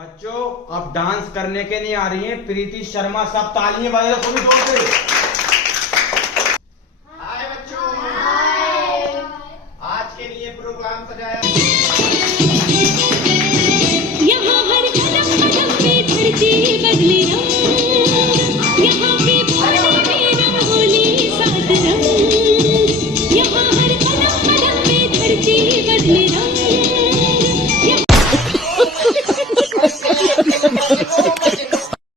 बच्चों अब डांस करने के लिए आ रही है प्रीति शर्मा। सब तालियां बजा दो थोड़ी जोर से। हाय बच्चों, हाय। आज के लिए प्रोग्राम सजाया। यहाँ हर कदम कदम पे धरती बदले रंग, यहाँ पे भोले में रंगोली सात रंग, यहाँ हर कदम कदम पे धरती बदले रंग।